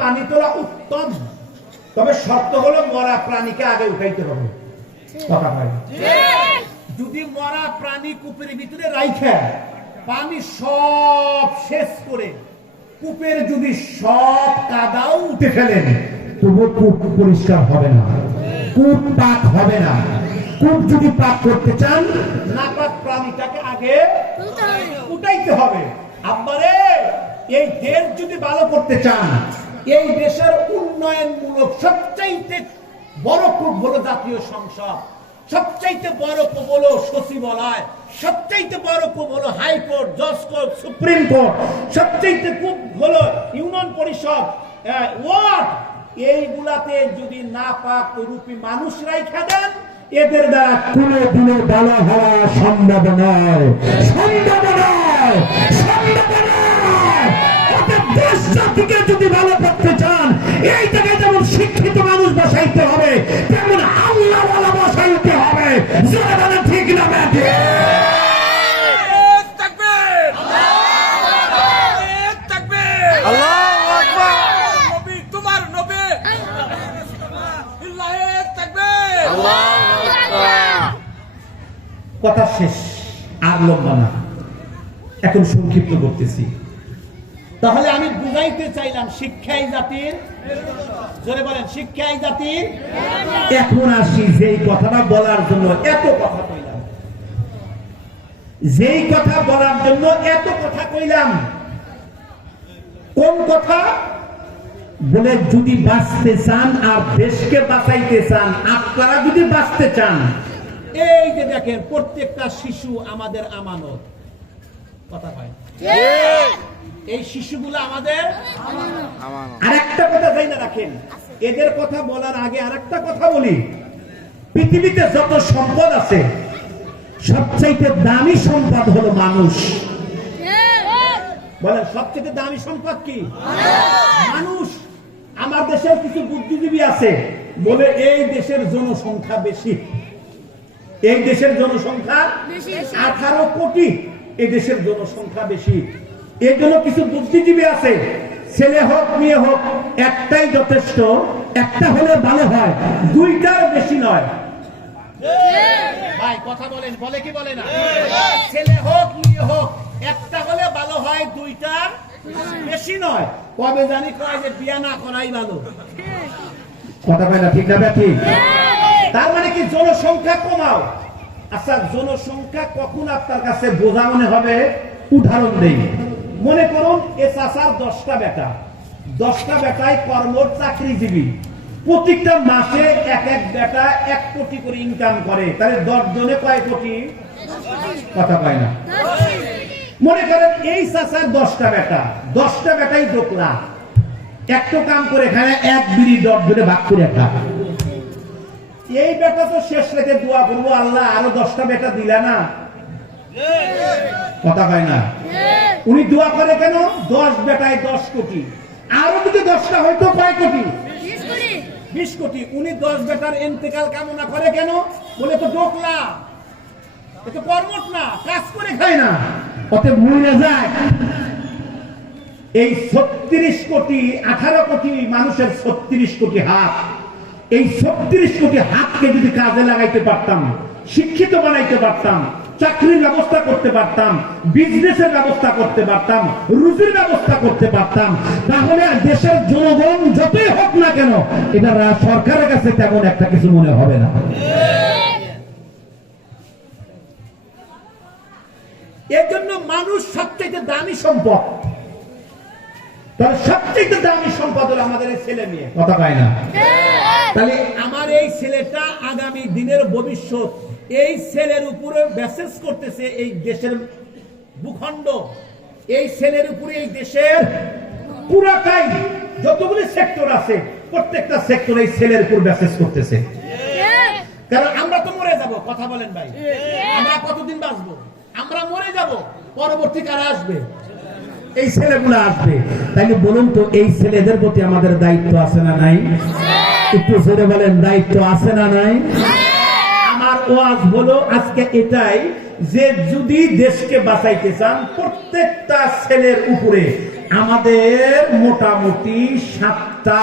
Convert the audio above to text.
পানি তোলা উত্তম, তবে শর্ত হলো মরা প্রাণীকে আগে উঠাইতে হবে। কথা হয় যদি মরা প্রাণী কূপের ভিতরে রাইখে পানি সব শেষ করে কূপের যদি সব কাদাও উঠে ফেলেন, তবু কূপ পরিষ্কার হবে না, কূপ পাক হবে না। কূপ যদি পাক করতে চান, নাপাক প্রাণীটাকে আগে উঠাইতে হবে। আব্বারে, এই দেশ যদি ভালো করতে চান, এই দেশের উন্নয়নমূলক সবচাইতে বড় কূপ হলো জাতীয় সংসদ, সবচাইতে বড় কূপ হলো সচিবালয়, সবচাইতে বড় কূপ হলো হাইকোর্ট, জজ কোর্ট, সুপ্রিম কোর্ট, সবচাইতে কূপ হলো ইউনিয়ন পরিষদ, ওয়ার্ড। এইগুলাতে যদি না পাক রূপী মানুষ রাইখা দেন, এদের দ্বারা কোনো দিনও ভালো হওয়া সম্ভব নয়, সম্ভব নয়, সম্ভব নয়। দেশ জাতিকে যদি ভালো করতে চান, এই জায়গায় যেমন শিক্ষিত মানুষ বসাইতে হবে, তেমন আল্লাহ ওয়ালা বসাইতে হবে। যারা ঠিক না ব্যাঠে কথা শেষ, আর লম্বা না, এখন সংক্ষিপ্ত করতেছি। তাহলে আমি বুঝাইতে চাইলাম শিক্ষাই জাতির, জোরে বলেন শিক্ষাই জাতির। এখন আসি যেই কথাটা বলার জন্য এত কথা কইলাম, যেই কথা বলার জন্য এত কথা কইলাম, কোন কথা? বলে যদি বাঁচতে চান আর দেশকে বাঁচাইতে চান, আপনারা যদি বাঁচতে চান, এই যে দেখেন প্রত্যেকটা শিশু আমাদের আমানত। কথা হয়, এই শিশুগুলো আমাদের আমানত। আরেকটা কথা যাই না রাখেন, এদের কথা বলার আগে আরেকটা কথা বলি। পৃথিবীতে যত সম্পদ আছে, সবচাইতে দামি সম্পদ হলো মানুষ। বলেন সবচেয়ে দামি সম্পদ কি? মানুষ। আমার দেশের কিছু বুদ্ধিজীবী আছে বলে এই দেশের জনসংখ্যা বেশি, এই দেশের জনসংখ্যা 18 কোটি, এই দেশের জনসংখ্যা বেশি। এই জন্য কিছু বুদ্ধিজীবী আছে, ছেলে হোক মেয়ে হোক একটাই যথেষ্ট, একটা হলে ভালো হয়, দুইটার বেশি নয়। ভাই কথা বলেন, বলে কি বলে না? ছেলে হোক মেয়ে হোক একটা হলে ভালো হয়, দুইটার বেশি নয়। কবে জানি কয় যে বিয়া না করাই ভালো। কথা বলে না, ঠিক না ঠিক? তার মানে কি জনসংখ্যা কমাও। আচ্ছা, জনসংখ্যা কখন আপনার কাছে বোঝা মনে হবে? উদাহরণ দেই। মনে করুন এ চাচার 10টা বেটা, 10টা বেটায় কর্মর চাকরিজীবী, প্রত্যেকটা মাসে এক এক বেটা 1 কোটি করে ইনকাম করে, তাহলে 10 জনে কয় কোটি? কথা পায় না। মনে করেন এই চাচার 10টা বেটা, 10টা বেটাই 2 লাখ, একটা কাম করে এখানে 1 বিড়ি 10 জনে ভাগ করে খায়। এই বেটা তো শেষ রেখে দোয়া করবো, আল্লাহ আরো 10টা বেটা দিলা না। কথা পায় না। উনি দোয়া করে কেন? 10 বেটায় 10 কোটি, আরো যদি 10টা হয়তো কয় কোটি? 20 কোটি। উনি 10 বেটার ইন্তেকাল কামনা করে কেন? বলে তো ডোকলা, এতো কর্মঠ না, কাজ করে খায় না, ওতে ভুলে যায়। এই 36 কোটি 18 কোটি মানুষের 36 কোটি হাত, এই 36 কোটি হাতকে যদি কাজে লাগাইতে পারতাম, শিক্ষিত বানাইতে পারতাম, চাকরির ব্যবস্থা করতে পারতাম, বিজনেসের ব্যবস্থা করতে পারতাম, রুজির ব্যবস্থা করতে পারতাম, তাহলে দেশের জনগণ যতই হোক না কেন এটা সরকারের কাছে তেমন একটা কিছু মনে হবে না। এর জন্য মানুষ সবচেয়ে দামি সম্পদ। তাহলে সবচেয়ে দামি সম্পদ হলো আমাদের এই ছেলে মেয়ে। কথা পায় না। তাহলে আমার এই ছেলেটা আগামী দিনের ভবিষ্যৎ, এই ছেলের উপরে মেসেজ করতেছে এই দেশের ভূখণ্ড, এই ছেলের উপরে এই দেশের পুরাটাই যতগুলি সেক্টর আছে প্রত্যেকটা সেক্টরে এই ছেলের উপর মেসেজ করতেছে। কারণ আমরা তো মরে যাব। কথা বলেন ভাই, আমরা কতদিন বাঁচবো? আমরা মরে যাব, পরবর্তী কারা আসবে? এই ছেলেগুলো আসবে। তাইলে বলুন তো এই ছেলেদের প্রতি আমাদের দায়িত্ব আছে না নাই? একটু ছেড়ে বলেন, দায়িত্ব আছে না নাই? আমার ওয়াজ হলো আজকে এটাই যে যদি দেশকে বাঁচাইতে চান প্রত্যেকটা ছেলের উপরে আমাদের মোটামুটি 7টা